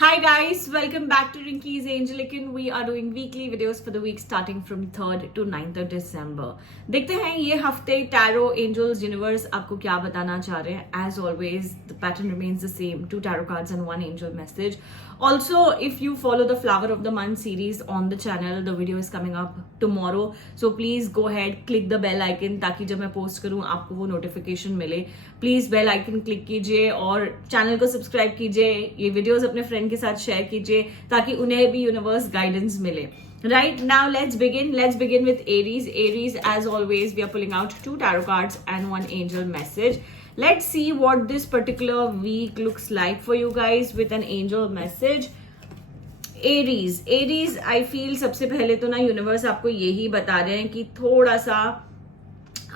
Hi guys, welcome back to Rinky's Angelican. We are doing weekly videos for the week starting from 3rd to 9th of December. देखते हैं ये हफ्ते tarot angels universe आपको क्या बताना चाह रहे हैं. As always, the pattern remains the same: 2 tarot cards and 1 angel message. Also, if you follow the Flower of the Month series on the channel, the video is coming up tomorrow. So please go ahead, click the bell icon ताकि जब मैं post करूँ आपको वो notification मिले. Please bell icon click कीजिए और channel को सब्सक्राइब कीजिए. ये वीडियोस अपने फ्रेंड के साथ शेयर कीजिए ताकि उन्हें भी यूनिवर्स गाइडेंस मिले. Right now, let's begin. Let's begin with Aries. Aries, as always, we are pulling out 2 tarot cards and 1 angel message. Let's see what this particular week looks like for you guys with an angel message. Aries, I feel सबसे पहले तो ना universe आपको यही बता रहे हैं कि थोड़ा सा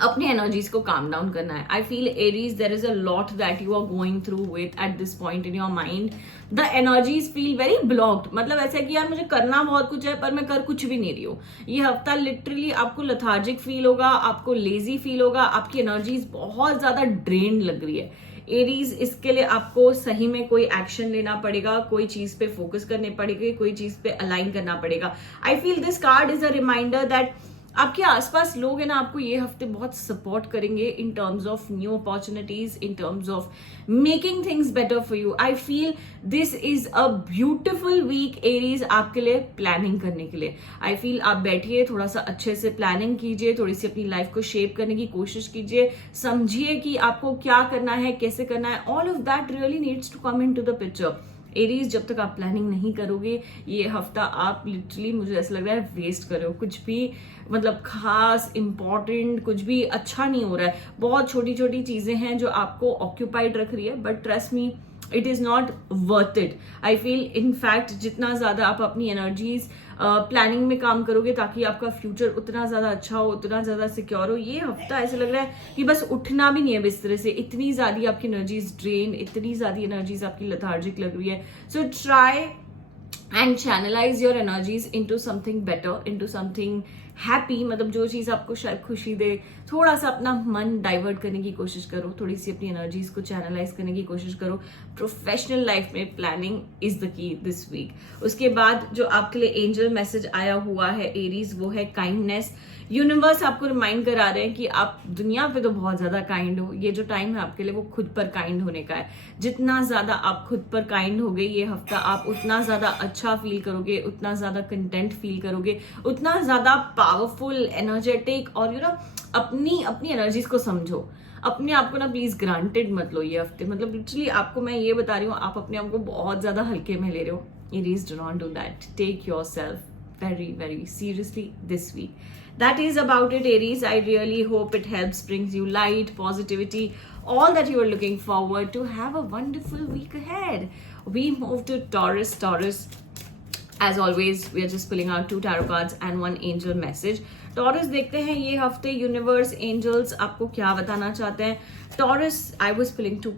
अपने एनर्जीज को काम डाउन करना है. I feel Aries there is a lot that you are going through with at this point in your mind. The energies feel very blocked. मतलब ऐसा है कि यार मुझे करना बहुत कुछ है पर मैं कर कुछ भी नहीं रही हूँ. ये हफ्ता लिटरली आपको लथार्जिक फील होगा, आपको लेजी फील होगा, आपकी एनर्जीज बहुत ज्यादा ड्रेन लग रही है. एरीज, इसके लिए आपको सही में कोई एक्शन लेना पड़ेगा, कोई चीज पे फोकस करने पड़ेगी, कोई चीज पे अलाइन करना पड़ेगा. I feel this card is a reminder that आपके आसपास लोग हैं ना, आपको ये हफ्ते बहुत सपोर्ट करेंगे in terms of new opportunities, in terms of making things better for you. I feel this is a beautiful week Aries आपके लिए प्लानिंग करने के लिए. आई फील आप बैठिए, थोड़ा सा अच्छे से प्लानिंग कीजिए, थोड़ी सी अपनी लाइफ को शेप करने की कोशिश कीजिए, समझिए कि आपको क्या करना है, कैसे करना है. All of that really needs to come in to the picture. Aries, जब तक आप प्लानिंग नहीं करोगे ये हफ्ता आप लिटरली, मुझे ऐसा लग रहा है, वेस्ट कर रहे हो. कुछ भी मतलब खास इंपॉर्टेंट कुछ भी अच्छा नहीं हो रहा है. बहुत छोटी छोटी चीजें हैं जो आपको ऑक्यूपाइड रख रही है, but trust me it is not worth it. I feel in fact जितना ज्यादा आप अपनी एनर्जीज प्लानिंग में काम करोगे ताकि आपका फ्यूचर उतना ज्यादा अच्छा हो, उतना ज्यादा सिक्योर हो. ये हफ्ता ऐसा लग रहा है कि बस उठना भी नहीं है बिस्तर से. इतनी ज्यादा आपकी एनर्जीज ड्रेन, इतनी ज्यादा एनर्जीज आपकी लथार्जिक लग रही है. So try and channelize your energies into something better, into something happy. मतलब जो चीज आपको शायद खुशी दे, थोड़ा सा अपना मन डाइवर्ट करने की कोशिश करो, थोड़ी सी अपनी एनर्जीज को चैनलाइज करने की कोशिश करो. प्रोफेशनल लाइफ में planning is the key this week. उसके बाद जो आपके लिए एंजल मैसेज आया हुआ है एरीज, वो है काइंडनेस. यूनिवर्स आपको रिमाइंड करा रहे हैं कि आप दुनिया पे तो बहुत ज्यादा काइंड हो. ये जो टाइम है आपके लिए वो खुद पर काइंड होने का है. जितना ज्यादा आप खुद पर काइंड हो गए ये हफ्ता, आप उतना ज्यादा अच्छा फील करोगे, उतना ज्यादा कंटेंट फील करोगे, उतना ज्यादा पावरफुल, एनर्जेटिक. और अपनी अपनी एनर्जीज को समझो. अपने आप को ना प्लीज ग्रांटेड मत लो ये हफ्ते. मतलब लिटरली आपको मैं ये बता रही हूँ, आप अपने आप को बहुत ज्यादा हल्के में ले रहे हो. Aries, do not do that. Take yourself very, very seriously this week. That is about it, Aries. I really hope it helps, brings you light, positivity, all that you are looking forward to. Have a wonderful week ahead. We move to Taurus. Taurus, as always, we are just pulling out 2 tarot cards and 1 angel message. Taurus, देखते हैं ये हफ्ते universe, angels आपको क्या बताना चाहते हैं. Taurus, I was pulling 2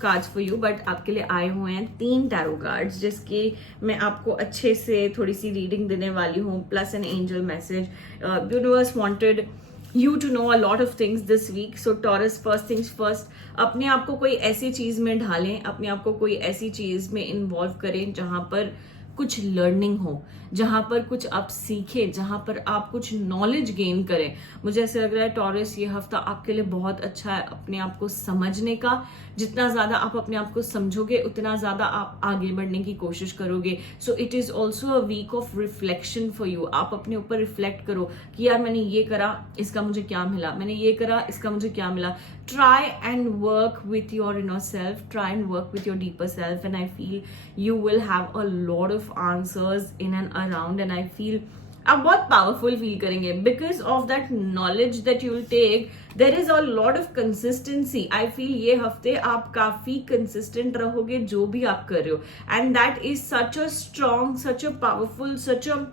cards for you, but आपके लिए आए हुए हैं 3 टैरो कार्ड्स जिसकी मैं आपको अच्छे से थोड़ी सी रीडिंग देने वाली हूँ, plus an angel message. Universe wanted you to know a lot of things this week. So Taurus, first things first, अपने आप को कोई ऐसी चीज में ढालें, अपने आप को कोई ऐसी चीज में इन्वॉल्व करें जहां पर कुछ लर्निंग हो, जहां पर कुछ आप सीखें, जहां पर आप कुछ नॉलेज गेन करें. मुझे ऐसा लग रहा है टॉरस ये हफ्ता आपके लिए बहुत अच्छा है अपने आप को समझने का. जितना ज्यादा आप अपने आप को समझोगे उतना ज्यादा आप आगे बढ़ने की कोशिश करोगे. So it is also a week of reflection for you. आप अपने ऊपर रिफ्लेक्ट करो कि यार मैंने ये करा, इसका मुझे क्या मिला, मैंने ये करा, इसका मुझे क्या मिला. Try and work with your inner self, try and work with your deeper self, and I feel you will have a lot of answers in and around. And I feel आप बहुत powerful feel करेंगे because of that knowledge that you will take. There is a lot of consistency. I feel ये हफ्ते आप काफी consistent रहोगे जो भी आप कर रहे हो, and that is such a strong, such a powerful, such a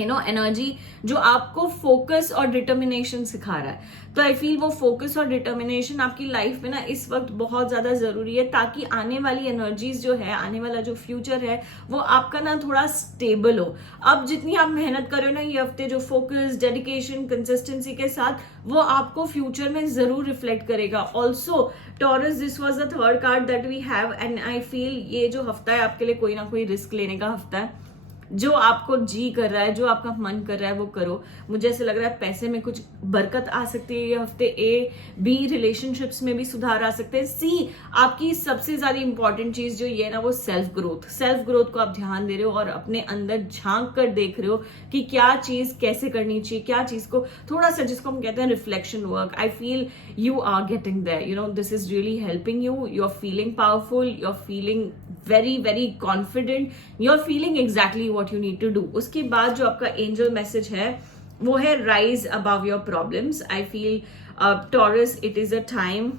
energy जो आपको फोकस और डिटर्मिनेशन सिखा रहा है। तो आई फील वो फोकस और डिटर्मिनेशन आपकी लाइफ में ना इस वक्त बहुत ज्यादा जरूरी है, ताकि आने वाली एनर्जीज जो है, आने वाला जो फ्यूचर है, वो आपका ना थोड़ा स्टेबल हो। अब जितनी आप मेहनत कर रहे हो ना ये हफ्ते, जो फोकस, डेडिकेशन, कंसिस्टेंसी के साथ, वो आपको फ्यूचर में जरूर रिफ्लेक्ट करेगा। Also Taurus, this was the third card that we have, and I feel ये जो हफ्ता है आपके लिए कोई ना कोई रिस्क लेने का हफ्ता है। जो आपको जी कर रहा है, जो आपका मन कर रहा है, वो करो। मुझे ऐसे लग रहा है पैसे में कुछ बरकत आ सकती है ये हफ्ते। बी, रिलेशनशिप्स में भी सुधार आ सकते हैं। सी, आपकी सबसे ज्यादा इंपॉर्टेंट चीज जो ये है ना, वो सेल्फ ग्रोथ। सेल्फ ग्रोथ को आप ध्यान दे रहे हो और अपने अंदर झांक कर देख रहे हो कि क्या चीज कैसे करनी चाहिए, क्या चीज को थोड़ा सा, जिसको हम कहते हैं reflection work. I feel you are getting there, this is really helping you. You are feeling powerful, you are feeling very very confident, you are feeling exactly what you need to do। उसके बाद जो आपका angel message है वो है rise above your problems. I feel taurus, it is a time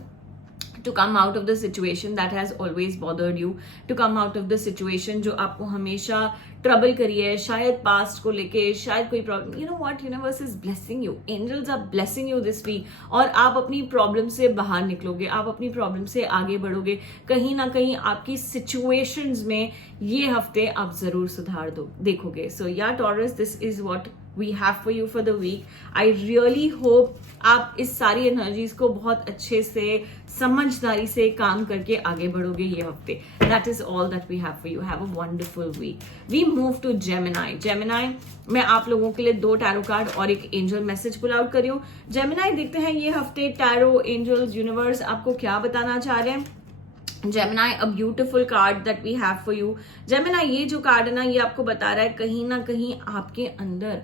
to come out of the situation that has always bothered you, to come out of the situation जो आपको हमेशा ट्रबल करी है, शायद past को लेके, शायद कोई problem. You know what, universe is blessing you, angels are blessing you this week, और आप अपनी प्रॉब्लम से बाहर निकलोगे, आप अपनी प्रॉब्लम से आगे बढ़ोगे। कहीं ना कहीं आपकी सिचुएशंस में ये हफ्ते आप जरूर सुधार देखोगे। सो या taurus, this is what we have for you for the week. I really hope आप इस सारी एनर्जीज को बहुत अच्छे से, समझदारी से काम करके आगे बढ़ोगे ये हफ्ते। That is all that we have for you. Have a wonderful week. We move to Gemini. Gemini, मैं आप लोगों के लिए 2 टैरो कार्ड और एक एंजल मैसेज पुल आउट कर रही हूँ। Gemini, देखते हैं ये हफ्ते टैरो, एंजल्स, यूनिवर्स आपको क्या बताना चाह रहे हैं। Gemini, a beautiful card that we have for you. Gemini, ये जो कार्ड है ना, ये आपको बता रहा है कहीं ना कहीं आपके अंदर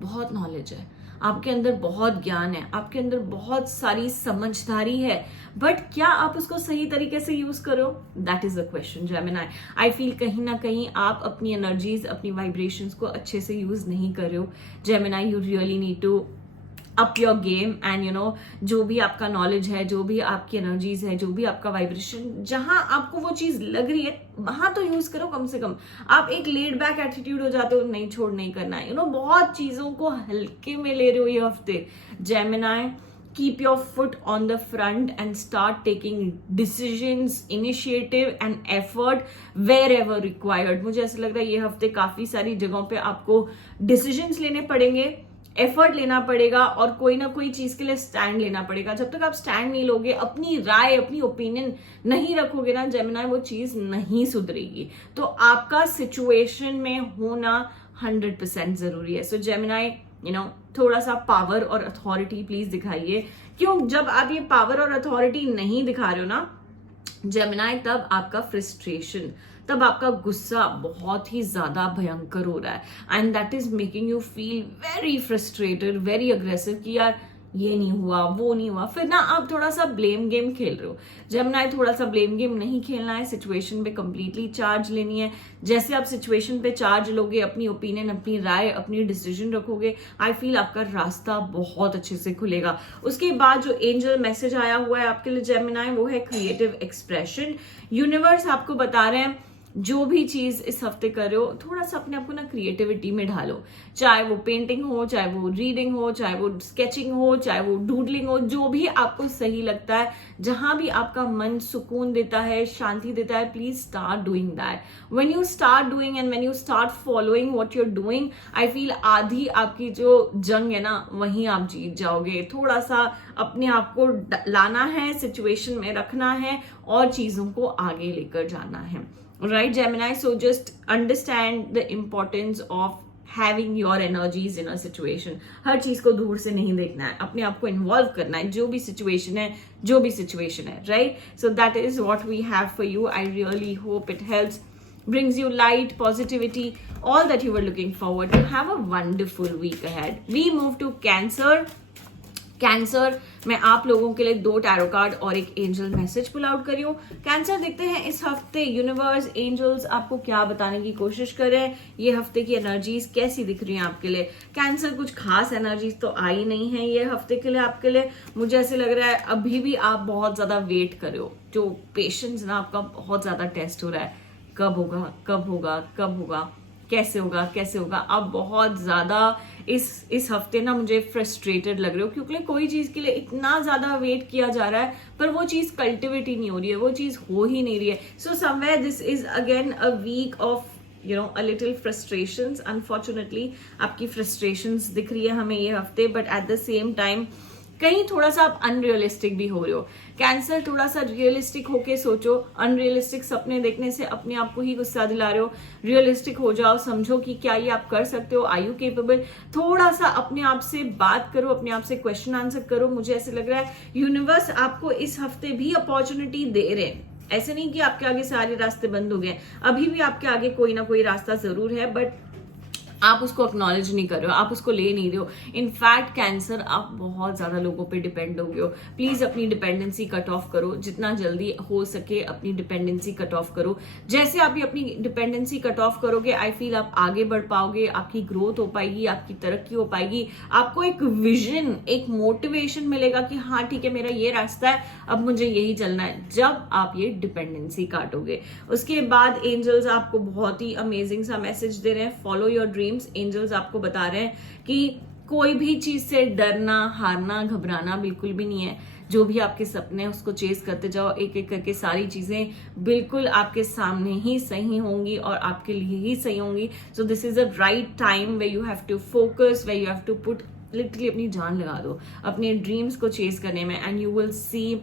बहुत नॉलेज है, आपके अंदर बहुत ज्ञान है, आपके अंदर बहुत सारी समझदारी है, बट क्या आप उसको सही तरीके से यूज करो, that is the question. Gemini, I feel कहीं ना कहीं आप अपनी एनर्जीज, अपनी वाइब्रेशंस को अच्छे से यूज नहीं कर रहे हो। Gemini, you really need to up your game, and जो भी आपका नॉलेज है, जो भी आपकी एनर्जीज है, जो भी आपका वाइब्रेशन, जहां आपको वो चीज लग रही है वहां तो यूज करो कम से कम। आप एक लेड बैक एटीट्यूड हो जाते हो, नहीं छोड़ नहीं करना है, बहुत चीजों को हल्के में ले रहे हो ये हफ्ते। Gemini, keep your foot on the front and start taking decisions, initiative and effort wherever required। मुझे ऐसा लग रहा है ये हफ्ते काफी सारी जगहों पे आपको डिसीजंस लेने पड़ेंगे, एफर्ट लेना पड़ेगा, और कोई ना कोई चीज के लिए स्टैंड लेना पड़ेगा। जब तक आप स्टैंड नहीं लोगे, अपनी राय, अपनी ओपिनियन नहीं रखोगे ना जेमिनाई, वो चीज नहीं सुधरेगी। तो आपका सिचुएशन में होना 100% जरूरी है। सो जेमिनाई, थोड़ा सा पावर और अथॉरिटी प्लीज दिखाइए। क्यों? जब आप ये पावर और अथॉरिटी नहीं दिखा रहे हो ना जेमिनाई, तब आपका फ्रस्ट्रेशन, तब आपका गुस्सा बहुत ही ज्यादा भयंकर हो रहा है, and that is making you feel very frustrated, very aggressive कि यार ये नहीं हुआ, वो नहीं हुआ। फिर ना आप थोड़ा सा ब्लेम गेम खेल रहे हो। जेमिनाई, थोड़ा सा ब्लेम गेम नहीं खेलना है, सिचुएशन पे कंप्लीटली चार्ज लेनी है। जैसे आप सिचुएशन पे चार्ज लोगे, अपनी ओपिनियन, अपनी राय, अपनी डिसीजन रखोगे, आई फील आपका रास्ता बहुत अच्छे से खुलेगा। उसके बाद जो एंजल मैसेज आया हुआ है आपके लिए जेमिनाई, वो है क्रिएटिव एक्सप्रेशन। यूनिवर्स आपको बता रहे हैं जो भी चीज इस हफ्ते कर रहे हो, थोड़ा सा अपने आप को ना क्रिएटिविटी में ढालो। चाहे वो पेंटिंग हो, चाहे वो रीडिंग हो, चाहे वो स्केचिंग हो, चाहे वो डूडलिंग हो, जो भी आपको सही लगता है, जहां भी आपका मन सुकून देता है, शांति देता है, please start doing that. When you start doing and when you start following what you are doing, I feel आधी आपकी जो जंग है ना, वहीं आप जीत जाओगे। थोड़ा सा अपने आप को लाना है, सिचुएशन में रखना है, और चीजों को आगे लेकर जाना है। Right, Gemini? So just understand the importance of having your energies in a situation. हर चीज को दूर से नहीं देखना है, अपने आप को इन्वॉल्व करना है, जो भी सिचुएशन है, जो भी सिचुएशन है, right? So that is what we have for you. I really hope it helps, brings you light, positivity, all that you were looking forward to. Have a wonderful week ahead. We move to Cancer. Cancer, मैं आप लोगों के लिए 2 tarot card और एक angel message pull out कर रही हूँ। कैंसर, देखते हैं इस हफ्ते यूनिवर्स, एंजल्स आपको क्या बताने की कोशिश कर रहे हैं। ये हफ्ते की एनर्जीज कैसी दिख रही हैं आपके लिए। कैंसर, कुछ खास एनर्जीज तो आई नहीं है ये हफ्ते के लिए आपके लिए। मुझे ऐसे लग रहा है अभी भी आप बहुत ज्यादा वेट कर रहे हो, जो पेशेंस ना आपका बहुत ज्यादा टेस्ट हो रहा है, कब होगा, कब होगा, कब होगा। कैसे होगा कैसे होगा। आप बहुत ज्यादा इस हफ्ते ना मुझे फ्रस्ट्रेटेड लग रहे हो, क्योंकि कोई चीज के लिए इतना ज्यादा वेट किया जा रहा है पर वो चीज कल्टिवेट ही नहीं हो रही है, वो चीज हो ही नहीं रही है। So somewhere this is again a week of a little frustrations. Unfortunately आपकी frustrations दिख रही है हमें ये हफ्ते, but at the same time कहीं थोड़ा सा आप अनरियलिस्टिक भी हो रहे हो। कैंसर, थोड़ा सा रियलिस्टिक होके सोचो। अनरियलिस्टिक सपने देखने से अपने आप को ही गुस्सा दिला रहे हो। रियलिस्टिक हो जाओ, समझो कि क्या ये आप कर सकते हो, आर यू केपेबल। थोड़ा सा अपने आप से बात करो, अपने आप से क्वेश्चन आंसर करो। मुझे ऐसे लग रहा है यूनिवर्स आपको इस हफ्ते भी अपॉर्चुनिटी दे रहे हैं। ऐसे नहीं कि आपके आगे सारे रास्ते बंद हो गए, अभी भी आपके आगे कोई ना कोई रास्ता जरूर है, बट आप उसको एक्नॉलेज नहीं कर रहे हो, आप उसको ले नहीं रहे हो। इनफैक्ट कैंसर, आप बहुत ज्यादा लोगों पे डिपेंड हो गए हो। प्लीज अपनी डिपेंडेंसी कट ऑफ करो, जितना जल्दी हो सके अपनी डिपेंडेंसी कट ऑफ करो। जैसे आप अपनी डिपेंडेंसी कट ऑफ करोगे, आई फील आप आगे बढ़ पाओगे, आपकी ग्रोथ हो पाएगी, आपकी तरक्की हो पाएगी, आपको एक विजन, एक मोटिवेशन मिलेगा कि हाँ ठीक है मेरा ये रास्ता है, अब मुझे यही चलना है, जब आप ये डिपेंडेंसी काटोगे। उसके बाद एंजल्स आपको बहुत ही अमेजिंग सा मैसेज दे रहे हैं, फॉलो योर ड्रीम्स। एंजल्स आपको बता रहे हैं कि कोई भी चीज से डरना, हारना, घबराना बिल्कुल भी नहीं है। जो भी आपके सपने हैं उसको चेस करते जाओ, एक एक करके सारी चीजें बिल्कुल आपके सामने ही सही होंगी और आपके लिए ही सही होंगी। So this is a right time way you have to focus, way you have to put literally अपनी जान लगा दो अपने ड्रीम्स को चेस करने में, and you will see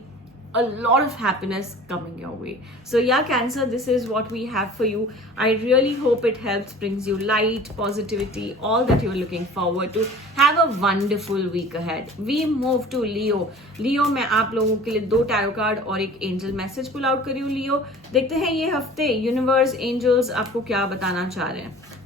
a lot of happiness coming your way. So yeah, Cancer, this is what we have for you. I really hope it helps, brings you light, positivity, all that you're looking forward to. Have a wonderful week ahead. We move to Leo. Leo, मैं आप लोगों के लिए 2 tarot card और एक angel message pull out करी हूँ। लियो, देखते हैं ये हफ्ते यूनिवर्स, एंजल्स आपको क्या बताना चाह रहे हैं।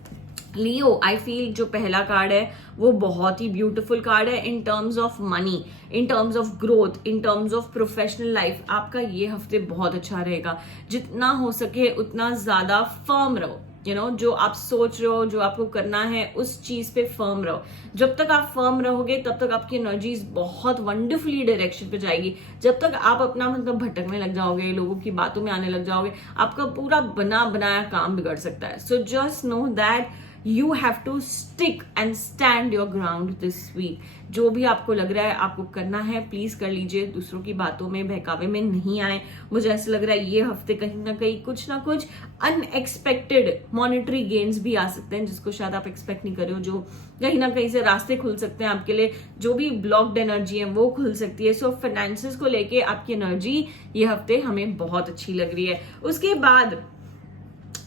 लियो, आई फील जो पहला कार्ड है वो बहुत ही ब्यूटीफुल कार्ड है इन terms of money, in terms of growth, in terms of professional life. आपका ये हफ्ते बहुत अच्छा रहेगा। जितना हो सके उतना ज्यादा फर्म रहो, जो आप सोच रहे हो, जो आपको करना है, उस चीज पे फर्म रहो। जब तक आप फर्म रहोगे तब तक आपकी एनर्जीज बहुत वंडरफुली डायरेक्शन पे जाएगी। जब तक आप अपना भटकने लग जाओगे, लोगों की बातों में आने लग जाओगे, आपका पूरा बना बनाया काम बिगड़ सकता है। So just know that you have to stick and stand your ground this week. जो भी आपको लग रहा है आपको करना है, प्लीज कर लीजिए। दूसरों की बातों में, बहकावे में नहीं आए। मुझे ऐसा लग रहा है ये हफ्ते कहीं ना कुछ अनएक्सपेक्टेड मॉनेटरी गेन्स भी आ सकते हैं, जिसको शायद आप एक्सपेक्ट नहीं कर रहे हो। जो कहीं ना कहीं से रास्ते खुल सकते हैं आपके लिए, जो भी ब्लॉक्ड एनर्जी है वो खुल सकती है। सो फाइनेंसेस को लेके आपकी एनर्जी ये हफ्ते हमें बहुत अच्छी लग रही है। उसके बाद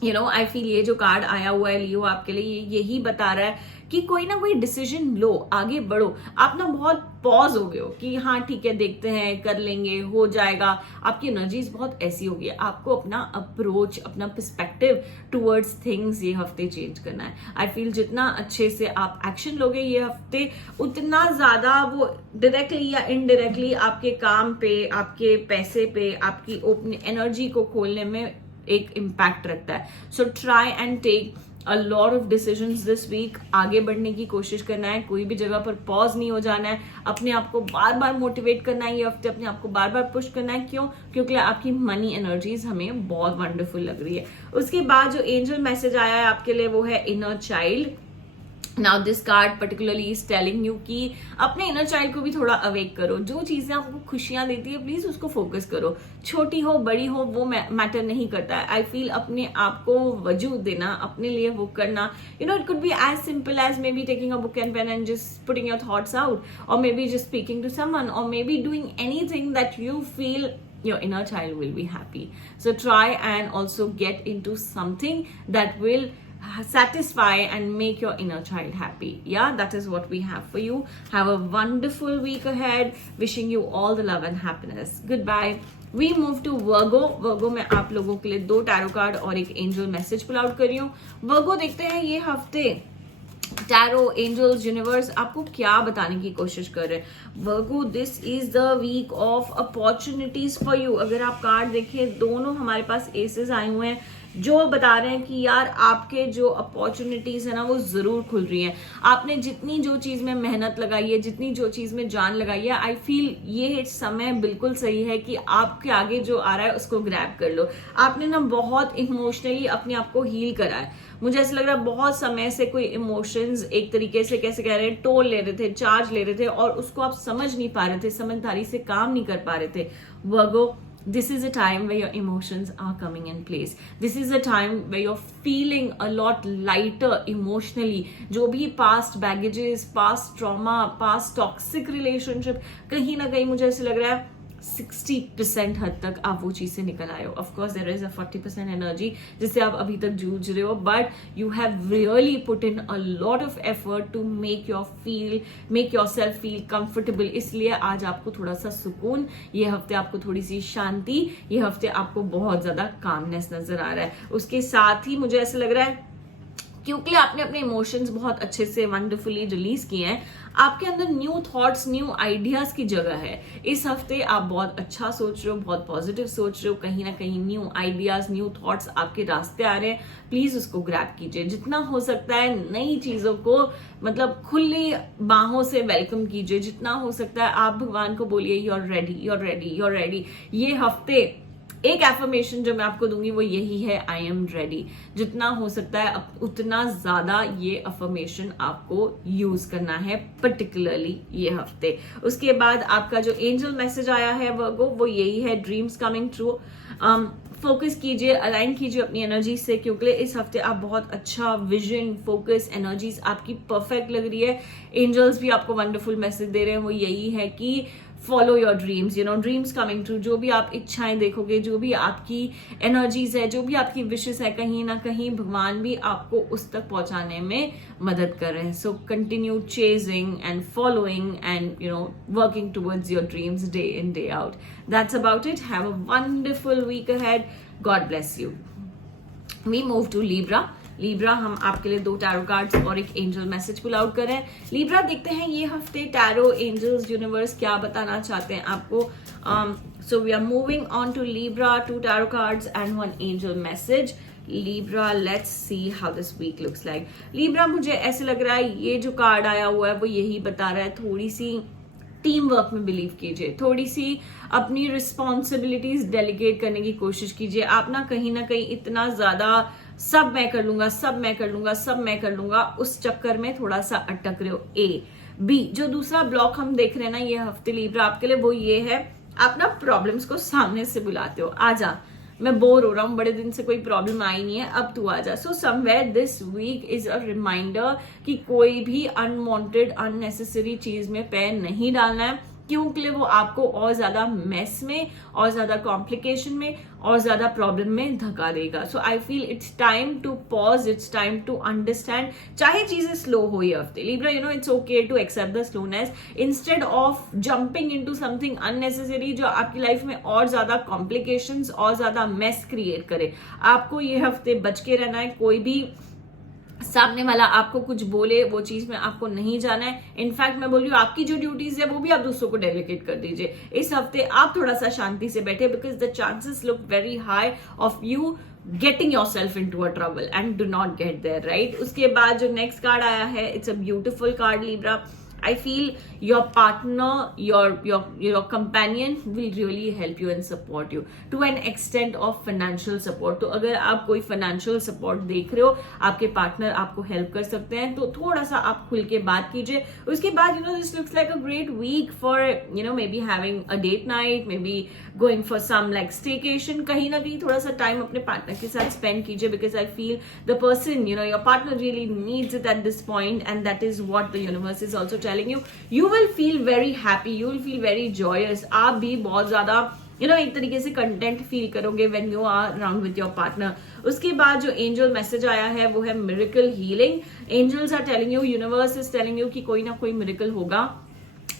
आई फील ये जो कार्ड आया हुआ है लियो आपके लिए, ये यही बता रहा है कि कोई ना कोई डिसीजन लो, आगे बढ़ो। आप ना बहुत पॉज हो गए हो कि हाँ ठीक है देखते हैं, कर लेंगे, हो जाएगा। आपकी एनर्जीज बहुत ऐसी होगी। आपको अपना अप्रोच, अपना पर्सपेक्टिव टुवर्ड्स थिंग्स ये हफ्ते चेंज करना है। आई फील जितना अच्छे से आप एक्शन लोगे ये हफ्ते, उतना ज्यादा वो डायरेक्टली या इनडायरेक्टली आपके काम पे, आपके पैसे पे, आपकी ओपन एनर्जी को खोलने में एक इम्पैक्ट रखता है। So try and take a lot of decisions this week. आगे बढ़ने की कोशिश करना है, कोई भी जगह पर पॉज नहीं हो जाना है। अपने आप को बार बार मोटिवेट करना है ये हफ्ते, अपने आप को बार बार पुश करना है। क्यों? क्योंकि आपकी मनी एनर्जीज हमें बहुत वंडरफुल लग रही है। उसके बाद जो एंजल मैसेज आया है आपके लिए वो है inner child. Now this card particularly is telling you कि अपने इनर चाइल्ड को भी थोड़ा अवेक करो। जो चीजें आपको खुशियां देती है प्लीज उसको फोकस करो। छोटी हो बड़ी हो वो मैटर नहीं करता है। आई फील अपने आप को वजूद देना, अपने लिए वो करना, it could be as simple as maybe taking a book and pen and just putting your thoughts out, और maybe just speaking to someone, और maybe doing anything that you feel your inner child will be happy. So try and also get into something that will satisfy and make your inner child happy. Yeah, that is what we have for you. Have a wonderful week ahead. Wishing you all the love and happiness. Goodbye. We move to Virgo. Virgo में आप लोगों के लिए 2 tarot card और एक angel message pull out कर रही हूँ। Virgo, देखते हैं ये हफ्ते टैरो, एंजल्स, यूनिवर्स आपको क्या बताने की कोशिश कर रहे हैं। Virgo, this is the week of opportunities for you. अगर आप कार्ड देखें, दोनों हमारे पास एसेस आए हुए हैं। जो बता रहे हैं कि यार आपके जो अपॉर्चुनिटीज है ना वो जरूर खुल रही हैं। आपने जितनी जो चीज में मेहनत लगाई है, जितनी जो चीज में जान लगाई है, आई फील ये समय बिल्कुल सही है कि आपके आगे जो आ रहा है उसको ग्रैब कर लो। आपने ना बहुत इमोशनली अपने आप को हील करा है। मुझे ऐसा लग रहा है बहुत समय से कोई इमोशंस एक तरीके से कैसे कह रहे हैं टोल ले रहे थे, चार्ज ले रहे थे और उसको आप समझ नहीं पा रहे थे, समझदारी से काम नहीं कर पा रहे थे। वर्गो, this is a time where your emotions are coming in place. This is a time where you're feeling a lot lighter emotionally. जो भी past baggages, past trauma, past toxic relationship, कहीं ना कहीं मुझे ऐसे लग रहा है 60% हद तक आप वो चीज से निकल आए हो। Of course there is a 40% energy जिससे आप अभी तक जूझ रहे हो, but you have really put in a lot of effort to make yourself feel comfortable. इसलिए आज आपको थोड़ा सा सुकून, ये हफ्ते आपको थोड़ी सी शांति, ये हफ्ते आपको बहुत ज्यादा कामनेस नजर आ रहा है। उसके साथ ही मुझे ऐसा लग रहा है क्योंकि आपने अपने इमोशंस बहुत अच्छे से वंडरफुली रिलीज किए हैं, आपके अंदर न्यू थॉट्स, न्यू आइडियाज की जगह है। इस हफ्ते आप बहुत अच्छा सोच रहे हो, बहुत पॉजिटिव सोच रहे हो, कहीं ना कहीं न्यू आइडियाज, न्यू थॉट्स आपके रास्ते आ रहे हैं। प्लीज उसको ग्रैब कीजिए, जितना हो सकता है नई चीजों को मतलब खुली बाहों से वेलकम कीजिए। जितना हो सकता है आप भगवान को बोलिए your ready, your ready, your ready. ये हफ्ते एक एफर्मेशन जो मैं आपको दूंगी वो यही है, आई एम रेडी। जितना हो सकता है उतना ज्यादा ये अफर्मेशन आपको यूज करना है, पर्टिकुलरली ये हफ्ते। उसके बाद आपका जो एंजल मैसेज आया है वो यही है, ड्रीम्स कमिंग ट्रू। फोकस कीजिए, अलाइन कीजिए अपनी एनर्जी से, क्योंकि इस हफ्ते आप बहुत अच्छा विजन, फोकस, एनर्जीज आपकी परफेक्ट लग रही है। एंजल्स भी आपको वंडरफुल मैसेज दे रहे हैं, वो यही है कि follow your dreams, you know, dreams coming true. जो भी आप इच्छाएं देखोगे, जो भी आपकी एनर्जीज है, जो भी आपकी विशेस है, कहीं ना कहीं भगवान भी आपको उस तक पहुंचाने में मदद कर रहे हैं। So continue chasing and following and you know working towards your dreams day in day out. That's about it. Have a wonderful week ahead. God bless you. We move to Libra. Libra, हम आपके लिए 2 tarot cards और एक angel message pull out कर रहे हैं। Libra, देखते हैं ये हफ्ते टैरो, एंजल्स, यूनिवर्स क्या बताना चाहते हैं आपको। So we are moving on to Libra, 2 tarot cards and 1 angel message. Libra, let's see how this week looks like. Libra, मुझे ऐसे लग रहा है ये जो कार्ड आया हुआ है वो यही बता रहा है, थोड़ी सी टीम वर्क में बिलीव कीजिए, थोड़ी सी अपनी रिस्पॉन्सिबिलिटीज डेलीगेट करने की कोशिश कीजिए। आप ना कहीं इतना ज्यादा सब मैं कर लूंगा, सब मैं कर लूंगा, सब मैं कर लूंगा, उस चक्कर में थोड़ा सा अटक रहे हो। ए बी, जो दूसरा ब्लॉक हम देख रहे हैं ना ये हफ्ते लीब्रा आपके लिए, वो ये है, आप ना प्रॉब्लम्स को सामने से बुलाते हो। आजा, मैं बोर हो रहा हूँ, बड़े दिन से कोई प्रॉब्लम आई नहीं है, अब तू आजा। So somewhere this week is a reminder कि कोई भी अनवांटेड, अननेसेसरी चीज में पैर नहीं डालना है, क्योंकि वो आपको और ज्यादा मेस में, और ज्यादा कॉम्प्लिकेशन में, और ज्यादा प्रॉब्लम में धक्का देगा। So I feel it's time to pause, it's time to understand. चाहे चीजें स्लो हो ये हफ्ते Libra, you know, it's okay to accept the slowness instead of jumping into something unnecessary जो आपकी लाइफ में और ज्यादा कॉम्प्लिकेशंस और ज्यादा मेस क्रिएट करे। आपको ये हफ्ते बच के रहना है। कोई भी सामने वाला आपको कुछ बोले वो चीज में आपको नहीं जाना है। इनफैक्ट मैं बोल रही हूँ आपकी जो ड्यूटीज है वो भी आप दूसरों को डेलीगेट कर दीजिए। इस हफ्ते आप थोड़ा सा शांति से बैठे, because the chances look very high of you getting yourself into a trouble and do not get there, right? उसके बाद जो नेक्स्ट कार्ड आया है, it's a beautiful card Libra. I feel your partner, your companion will really help you and support you to an extent of financial support. तो अगर आप कोई financial support देख रहे हो, आपके partner आपको help कर सकते हैं, तो थोड़ा सा आप खुल के बात कीजिए। उसके बाद you know this looks like a great week for you know maybe having a date night, maybe going for some like staycation. कहीं ना कहीं थोड़ा सा टाइम अपने पार्टनर के साथ स्पेंड कीजिए, because I feel the person, you know, your partner really needs it at this point, and that is what the universe is also telling you. You will feel very happy, you will feel very joyous. आप भी बहुत ज्यादा you know एक तरीके से content feel करोगे when you are around with your partner. उसके बाद जो एंजल मैसेज आया है वो है miracle healing. Angels are telling you, universe is telling you कि कोई ना कोई मिरेकल होगा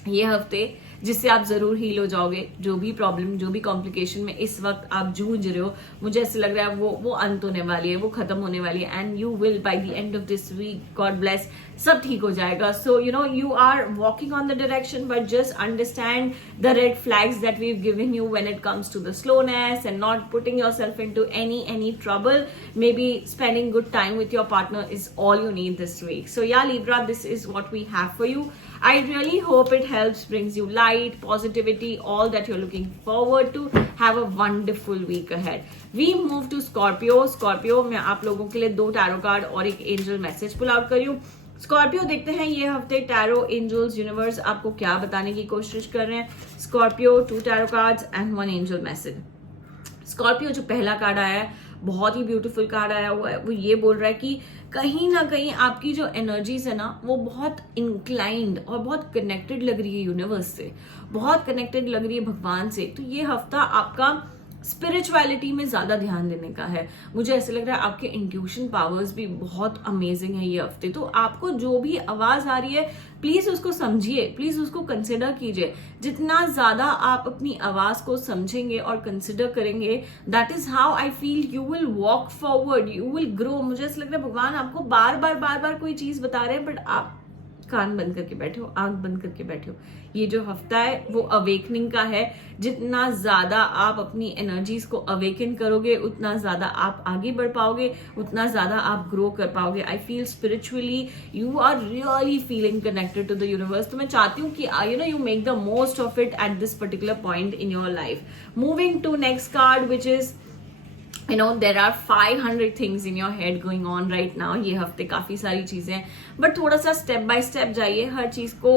ये हफ्ते. जिससे आप जरूर हील हो जाओगे। जो भी प्रॉब्लम, जो भी कॉम्प्लिकेशन में इस वक्त आप जूझ रहे हो, मुझे ऐसे लग रहा है वो अंत होने वाली है, वो खत्म होने वाली है, and you will by the end of this week, god bless, सब ठीक हो जाएगा। सो you are walking on the direction, but just understand the red flags that we've given you when it comes to the slowness and not putting yourself into any trouble. Maybe spending good time with your partner is all you need this week. So yeah, Libra, this is what we have for you. I really hope it helps, brings you light, positivity, all that you're looking forward to. Have a wonderful week ahead. We move to Scorpio. Scorpio, मैं आप लोगों के लिए 2 tarot card और एक angel message pull out कर रही हूँ। स्कॉर्पियो, देखते हैं ये हफ्ते टैरो, एंजल्स, यूनिवर्स आपको क्या बताने की कोशिश कर रहे हैं। Scorpio, 2 tarot cards and 1 angel message. Scorpio, जो पहला कार्ड आया है, बहुत ही ब्यूटीफुल कार्ड आया हुआ है। वो ये बोल रहा है कि कहीं ना कहीं आपकी जो एनर्जीज है ना, वो बहुत इंक्लाइंड और बहुत कनेक्टेड लग रही है यूनिवर्स से, बहुत कनेक्टेड लग रही है भगवान से। तो ये हफ्ता आपका स्पिरिचुअलिटी में ज्यादा ध्यान देने का है। मुझे ऐसे लग रहा है आपके इंट्यूशन पावर्स भी बहुत अमेजिंग है ये हफ्ते। तो आपको जो भी आवाज आ रही है, प्लीज उसको समझिए, प्लीज उसको कंसिडर कीजिए। जितना ज्यादा आप अपनी आवाज को समझेंगे और कंसिडर करेंगे, that is how I feel you will walk forward, you will grow. मुझे ऐसा लग रहा है भगवान आपको बार बार कोई चीज बता रहे हैं, बट आप कान बंद करके बैठे हो, आंख बंद करके बैठे हो। ये जो हफ्ता है वो अवेकनिंग का है। जितना ज्यादा आप अपनी एनर्जीज को अवेकन करोगे, उतना ज्यादा आप आगे बढ़ पाओगे, उतना ज्यादा आप ग्रो कर पाओगे। I feel spiritually you are really feeling connected to the universe. तो मैं चाहती हूँ कि you make the most of it at this particular point in your life. Moving to next card, which is there are 500 things in your head going on right now. ये हफ्ते काफी सारी चीजें, बट थोड़ा सा स्टेप बाय स्टेप जाइए। हर चीज को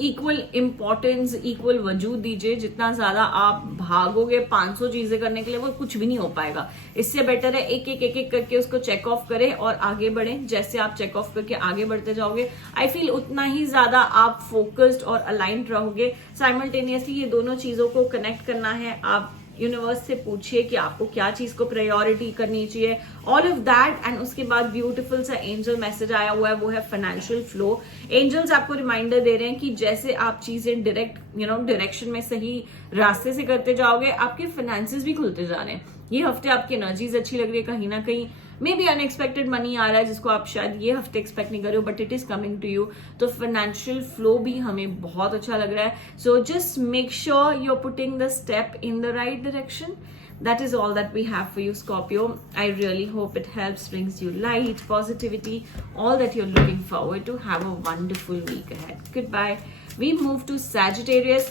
इक्वल इंपॉर्टेंस, इक्वल वजूद दीजिए। जितना ज्यादा आप भागोगे 500 चीजें करने के लिए, वो कुछ भी नहीं हो पाएगा। इससे बेटर है एक एक करके उसको चेक ऑफ करें और आगे बढ़ें। जैसे आप चेक ऑफ करके आगे बढ़ते जाओगे, आई फील उतना ही ज्यादा आप फोकस्ड और अलाइंड रहोगे। साइमल्टेनियसली ये दोनों चीजों को कनेक्ट करना है। आप यूनिवर्स से पूछिए कि आपको क्या चीज को प्रायोरिटी करनी चाहिए, ऑल ऑफ दैट। एंड उसके बाद ब्यूटीफुल सा एंजल मैसेज आया हुआ है, वो है फाइनेंशियल फ्लो। एंजल्स आपको रिमाइंडर दे रहे हैं कि जैसे आप चीजें डायरेक्शन में सही रास्ते से करते जाओगे, आपके फाइनेंसेस भी खुलते जा रहे हैं। ये हफ्ते आपकी एनर्जीज अच्छी लग रही है। कहीं ना कहीं मे बी अनएक्सपेक्टेड मनी आ रहा है, जिसको आप शायद ये हफ्ते एक्सपेक्ट नहीं कर रहे हो, but it is coming to you. तो फाइनेंशियल फ्लो भी हमें बहुत अच्छा लग रहा है। So just make sure you are putting the step in the right direction. That is all that we have for you, Scorpio. I really hope it helps, brings you light, positivity, all that you're looking forward to. Have a wonderful week ahead. Goodbye. We move to Sagittarius.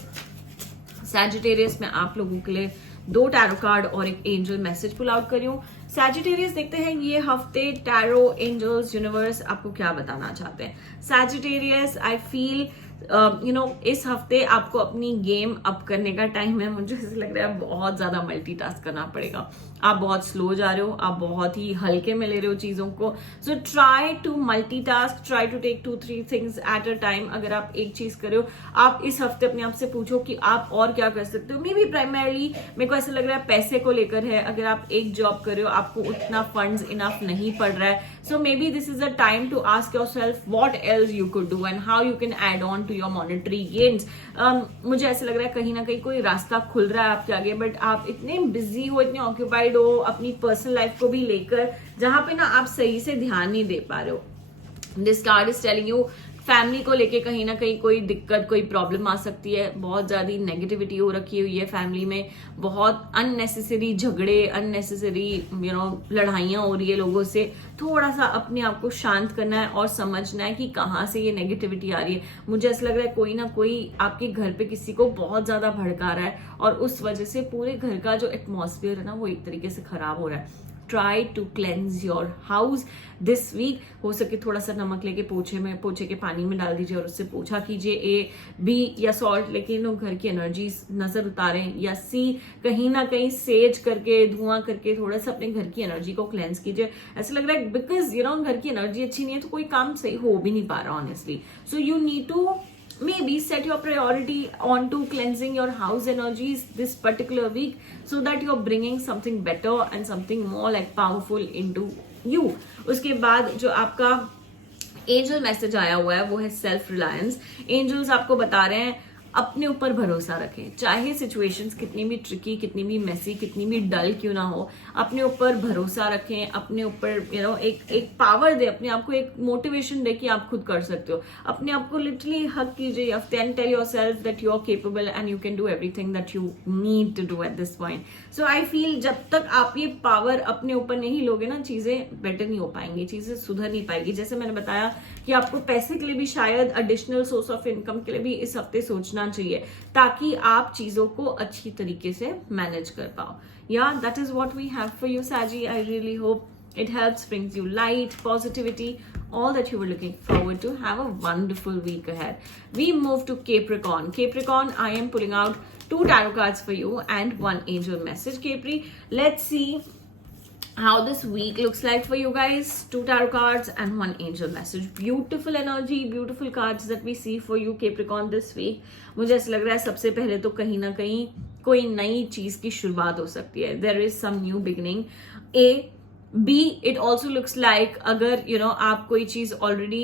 Sagittarius में आप लोगों के लिए 2 tarot card और एक angel message pull out कर रही हूँ। सैजिटेरियस, देखते हैं ये हफ्ते टैरो, एंजल्स, यूनिवर्स आपको क्या बताना चाहते हैं। सैजिटेरियस, आई फील इस हफ्ते आपको अपनी गेम अप करने का टाइम है। मुझे ऐसा लग रहा है बहुत ज्यादा मल्टीटास्क करना पड़ेगा। आप बहुत स्लो जा रहे हो, आप बहुत ही हल्के में ले रहे हो चीजों को। So try to multitask, try to take 2-3 things at a time. अगर आप एक चीज कर रहे हो, आप इस हफ्ते अपने आप से पूछो कि आप और क्या कर सकते हो। मे बी प्राइमरली मेरे को ऐसा लग रहा है पैसे को लेकर है। अगर आप एक जॉब कर रहे हो, आपको उतना फंड्स इनफ नहीं पड़ रहा है, so maybe this is a time to ask yourself what else you could do and how you can add on to your monetary gains. मुझे ऐसा लग रहा है कहीं ना कहीं कोई रास्ता खुल रहा है आपके आगे, बट आप इतने बिजी हो, इतने ऑक्यूपाइड हो अपनी पर्सनल लाइफ को भी लेकर, जहां पे ना आप सही से ध्यान नहीं दे पा रहे हो। This card is telling you family को लेके कहीं ना कहीं कोई दिक्कत, कोई प्रॉब्लम आ सकती है। बहुत ज्यादा नेगेटिविटी हो रखी हुई है फैमिली में, बहुत अननेसेसरी झगड़े, अननेसेसरी लड़ाइयां हो रही है लोगों से। थोड़ा सा अपने आप को शांत करना है और समझना है कि कहाँ से ये नेगेटिविटी आ रही है। मुझे ऐसा लग रहा है कोई ना कोई आपके घर पे किसी को बहुत ज्यादा भड़का रहा है और उस वजह से पूरे घर का जो एटमॉस्फेयर है ना, वो एक तरीके से खराब हो रहा है। Try to cleanse your house this week. हो सके थोड़ा सा नमक लेके पोछे के पानी में डाल दीजिए और उससे पोछा कीजिए। ए, बी या सॉल्ट लेके लोग घर की एनर्जी नजर उतारें, या सी कहीं ना कहीं सेज करके, धुआं करके थोड़ा सा अपने घर की एनर्जी को क्लेंस कीजिए। ऐसा लग रहा है बिकॉज घर की एनर्जी अच्छी नहीं है तो कोई काम सही हो भी नहीं पा रहा honestly. So you need to maybe set your priority on to cleansing your house energies this particular week, so that you're bringing something better and something more like powerful into you. उसके बाद जो आपका angel message आया हुआ है वो है self reliance. Angels आपको बता रहे हैं अपने ऊपर भरोसा रखें, चाहे सिचुएशंस कितनी भी ट्रिकी, कितनी भी मेसी, कितनी भी डल क्यों ना हो, अपने ऊपर भरोसा रखें, अपने ऊपर एक पावर दे, अपने आप को एक मोटिवेशन दे कि आप खुद कर सकते हो। अपने आप को लिटरली हक कीजिए हफ्ते and tell yourself that you are capable and you can do everything that you need to do at this point. So I feel जब तक आप ये पावर अपने ऊपर नहीं लोगे ना, चीजें बेटर नहीं हो पाएंगी, चीजें सुधर नहीं पाएगी। जैसे मैंने बताया कि आपको पैसे के लिए भी शायद एडिशनल सोर्स ऑफ इनकम के लिए भी इस हफ्ते सोचना चाहिए, ताकि आप चीजों को अच्छी तरीके से मैनेज कर पाओ। या that is what we have for you साजी। I really hope it helps, brings you light, positivity, all that you were looking forward to. Have a wonderful week ahead. We move to Capricorn. Capricorn, I am pulling out 2 tarot cards for you and 1 angel message. Capri, let's see how this week looks like for you guys. 2 tarot cards and 1 angel message. Beautiful energy, beautiful cards that we see for you Capricorn this week. मुझे ऐसा लग रहा है सबसे पहले तो कहीं ना कहीं कोई नई चीज की शुरुआत हो सकती है। There is some new beginning. B, it also looks like अगर आप कोई चीज ऑलरेडी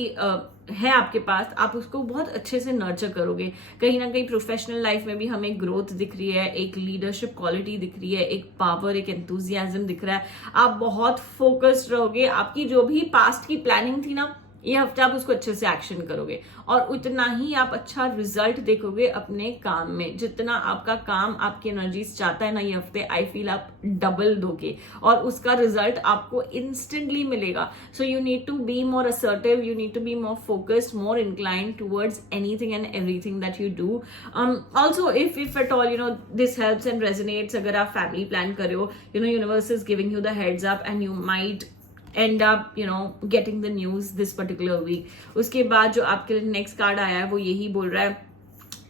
है आपके पास, आप उसको बहुत अच्छे से नर्चर करोगे। कहीं ना कहीं प्रोफेशनल लाइफ में भी हमें ग्रोथ दिख रही है, एक लीडरशिप क्वालिटी दिख रही है, एक पावर, एक एंथुजियाज्म दिख रहा है। आप बहुत फोकस्ड रहोगे, आपकी जो भी पास्ट की प्लानिंग थी ना, ये हफ्ते आप उसको अच्छे से एक्शन करोगे और उतना ही आप अच्छा रिजल्ट देखोगे अपने काम में। जितना आपका काम आपकी एनर्जीज चाहता है ना, ये हफ्ते आई फील आप डबल दोगे और उसका रिजल्ट आपको इंस्टेंटली मिलेगा। So you need to be more assertive, you need to be more focused, more inclined towards anything and everything that you do. Also if at all this helps and resonates, अगर आप family plan कर रहे हो, universe is giving you the heads up and you might end up getting the news this particular week. उसके बाद जो आपके लिए नेक्स्ट कार्ड आया है वो यही बोल रहा है,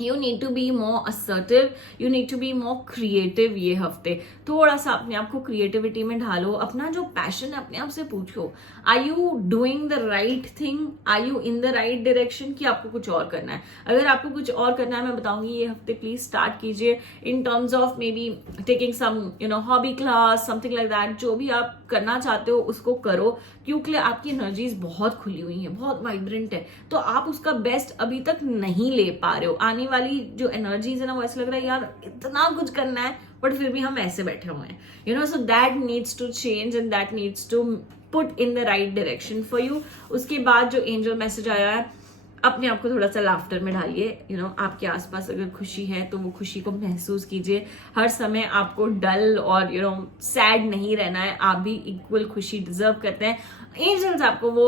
you need to be more assertive, you need to be more creative. ये हफ्ते थोड़ा सा अपने आप को क्रिएटिविटी में ढालो, अपना जो पैशन है अपने आप से पूछो, are you doing the right thing, are you in the right direction, कि आपको कुछ और करना है। अगर आपको कुछ और करना है, मैं बताऊंगी ये हफ्ते प्लीज स्टार्ट कीजिए in terms of maybe taking some hobby class, something like that. जो भी आप करना चाहते हो उसको करो, क्योंकि आपकी एनर्जीज बहुत खुली हुई है, बहुत वाइब्रेंट है, तो आप उसका बेस्ट अभी तक नहीं ले पा रहे हो। आने वाली जो एनर्जीज है ना, वो ऐसा लग रहा है यार इतना कुछ करना है बट फिर भी हम ऐसे बैठे हुए हैं, so that needs to change and that needs to put in the right direction for you. उसके बाद जो एंजल मैसेज आया है, अपने आप को थोड़ा सा लाफ्टर में ढालिए। आपके आसपास अगर खुशी है तो वो खुशी को महसूस कीजिए। हर समय आपको डल और सैड नहीं रहना है, आप भी इक्वल खुशी डिजर्व करते हैं। एंजल्स आपको वो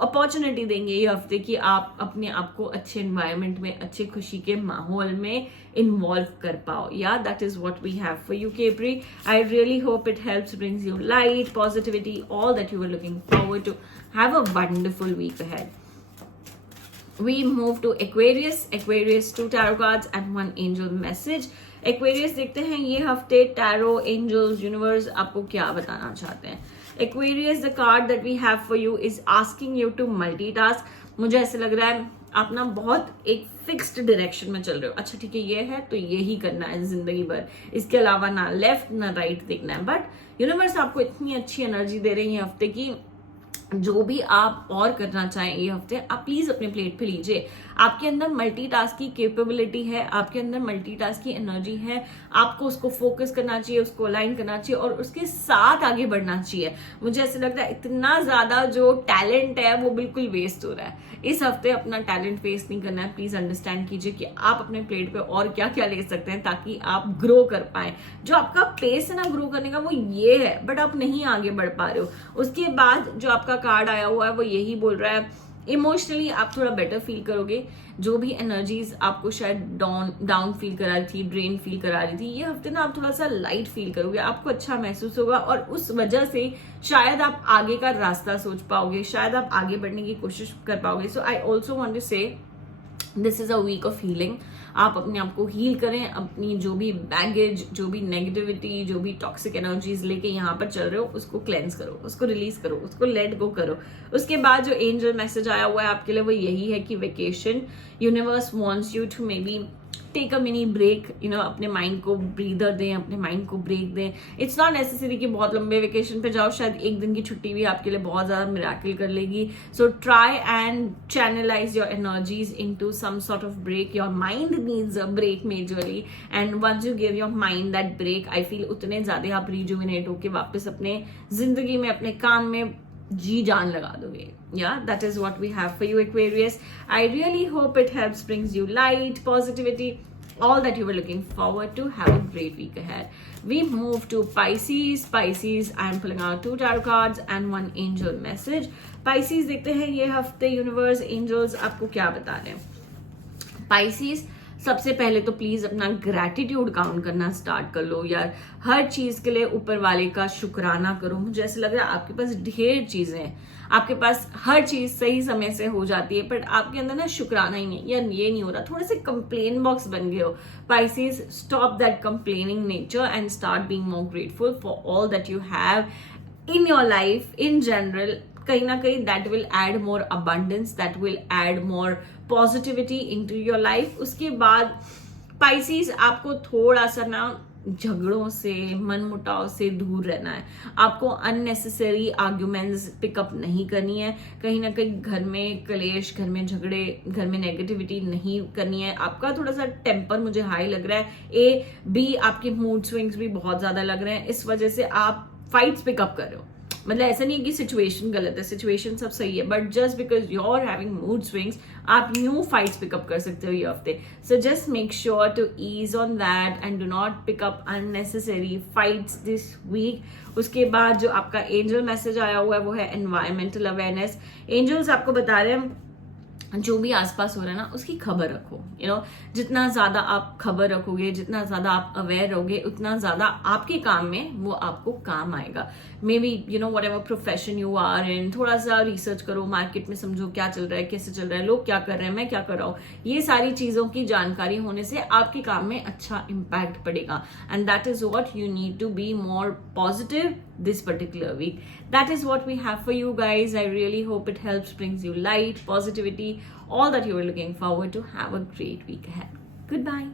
अपॉर्चुनिटी देंगे ये हफ्ते कि आप अपने आप को अच्छे एनवायरनमेंट में, अच्छे खुशी के माहौल में इन्वॉल्व कर पाओ। या that is what we have for you Capri. I really hope it helps, brings you light, positivity, all that you are looking forward to. Have a wonderful week ahead. We move to Aquarius. Aquarius, 2 tarot cards and 1 angel message. Aquarius देखते हैं ये हफ्ते tarot, angels, universe आपको क्या बताना चाहते हैं। Aquarius, the card that we have for you is asking you to multitask. मुझे ऐसा लग रहा है आप ना बहुत एक फिक्स्ड डायरेक्शन में चल रहे हो। अच्छा ठीक है, ये है तो यही करना है जिंदगी भर, इसके अलावा ना लेफ्ट ना राइट देखना है। बट यूनिवर्स आपको इतनी अच्छी एनर्जी दे रही है हफ्ते की, जो भी आप और करना चाहें ये हफ्ते आप प्लीज अपने प्लेट पे लीजिए। आपके अंदर मल्टीटास्क की कैपेबिलिटी है, आपके अंदर मल्टीटास्क की एनर्जी है, आपको उसको फोकस करना चाहिए, उसको अलाइन करना चाहिए और उसके साथ आगे बढ़ना चाहिए। मुझे ऐसा लगता है इतना ज्यादा जो टैलेंट है वो बिल्कुल वेस्ट हो रहा है। इस हफ्ते अपना टैलेंट वेस्ट नहीं करना है। प्लीज अंडरस्टैंड कीजिए कि आप अपने प्लेट पे और क्या क्या ले सकते हैं ताकि आप ग्रो कर पाए। जो आपका पेस है ना ग्रो करने का वो ये है, बट आप नहीं आगे बढ़ पा रहे हो। उसके बाद जो आपका कार्ड आया हुआ है वो यही बोल रहा है, इमोशनली आप थोड़ा बेटर फील करोगे। जो भी एनर्जीज आपको शायद डाउन फील करा रही थी, ड्रेन फील करा रही थी, ये हफ्ते ना आप थोड़ा सा लाइट फील करोगे, आपको अच्छा महसूस होगा और उस वजह से शायद आप आगे का रास्ता सोच पाओगे, शायद आप आगे बढ़ने की कोशिश कर पाओगे। So I also want to say this is a week of healing. आप अपने आप को हील करें, अपनी जो भी बैगेज, जो भी नेगेटिविटी, जो भी टॉक्सिक एनर्जीज लेके यहाँ पर चल रहे हो उसको क्लेंस करो, उसको रिलीज करो, उसको लेट गो करो। उसके बाद जो एंजल मैसेज आया हुआ है आपके लिए वो यही है कि vacation, universe wants you to maybe take a mini break, अपने माइंड को ब्रीदर दें, अपने माइंड को ब्रेक दें. इट्स नॉट नेसेसरी कि बहुत लंबे वेकेशन पे जाओ, शायद एक दिन की छुट्टी भी आपके लिए बहुत ज़्यादा मिराकल कर लेगी. So try and channelize your energies into some sort of break. Your mind needs a break majorly, and once you give your mind that break, I feel उतने ज़्यादा आप रिजुविनेट होके वापस अपने जिंदगी में, अपने काम में जी जान लगा दोगे. Yeah, that is what we have for you, Aquarius. I really hope it helps, brings you light, positivity, all that you were looking forward to. Have a great week ahead. We move to Pisces. Pisces, I am pulling out 2 tarot cards and 1 angel message. Pisces, देखते हैं ये हफ्ते universe, angels आपको क्या बता रहे हैं. Pisces, सबसे पहले तो प्लीज अपना ग्रैटिट्यूड काउंट करना स्टार्ट कर लो यार. हर चीज के लिए ऊपर वाले का शुक्राना करो. मुझे ऐसा लग रहा है आपके पास ढेर चीजें हैं, आपके पास हर चीज सही समय से हो जाती है, बट आपके अंदर ना शुक्राना ही नहीं, यार ये नहीं हो रहा. थोड़े से कंप्लेन बॉक्स बन गए हो. Pisces, stop that complaining nature and start being more grateful for all that you have in your life in general. कहीं ना कहीं that will add more abundance, that will add more positivity into your life. उसके बाद Pisces, आपको थोड़ा सा ना झगड़ों से, मनमुटाव से दूर रहना है. आपको अननेसेसरी आर्ग्यूमेंट्स पिकअप नहीं करनी है. कहीं ना कहीं घर में कलेश, घर में झगड़े, घर में नेगेटिविटी नहीं करनी है. आपका थोड़ा सा टेम्पर मुझे हाई लग रहा है. ए बी, आपके मूड स्विंग्स भी बहुत ज्यादा लग रहे हैं. इस वजह से आप फाइट्स पिकअप कर रहे हो. मतलब ऐसा नहीं है कि सिचुएशन गलत है, सिचुएशन सब सही है, but just because you are having mood swings, आप न्यू फाइट्स पिकअप कर सकते हो ये हफ्ते. So just make sure to ease on that and do not pick up unnecessary fights this week. उसके बाद जो आपका एंजल मैसेज आया हुआ है वो है एनवायरमेंटल अवेयरनेस. एंजल्स आपको बता रहे हैं जो भी आसपास हो रहा है ना, उसकी खबर रखो. जितना ज्यादा आप खबर रखोगे, जितना ज्यादा आप अवेयर रहोगे, उतना ज्यादा आपके काम में वो आपको काम आएगा. Maybe whatever profession you are in, थोड़ा सा रिसर्च करो, मार्केट में समझो क्या चल रहा है, कैसे चल रहा है, लोग क्या कर रहे हैं, मैं क्या कर रहा हूँ. ये सारी चीजों की जानकारी होने से आपके काम में अच्छा इम्पैक्ट पड़ेगा. And that is what you need to be more positive this particular week. That is what we have for you guys. I really hope it helps, brings you light, positivity, all that you were looking forward to. Have a great week ahead. Goodbye.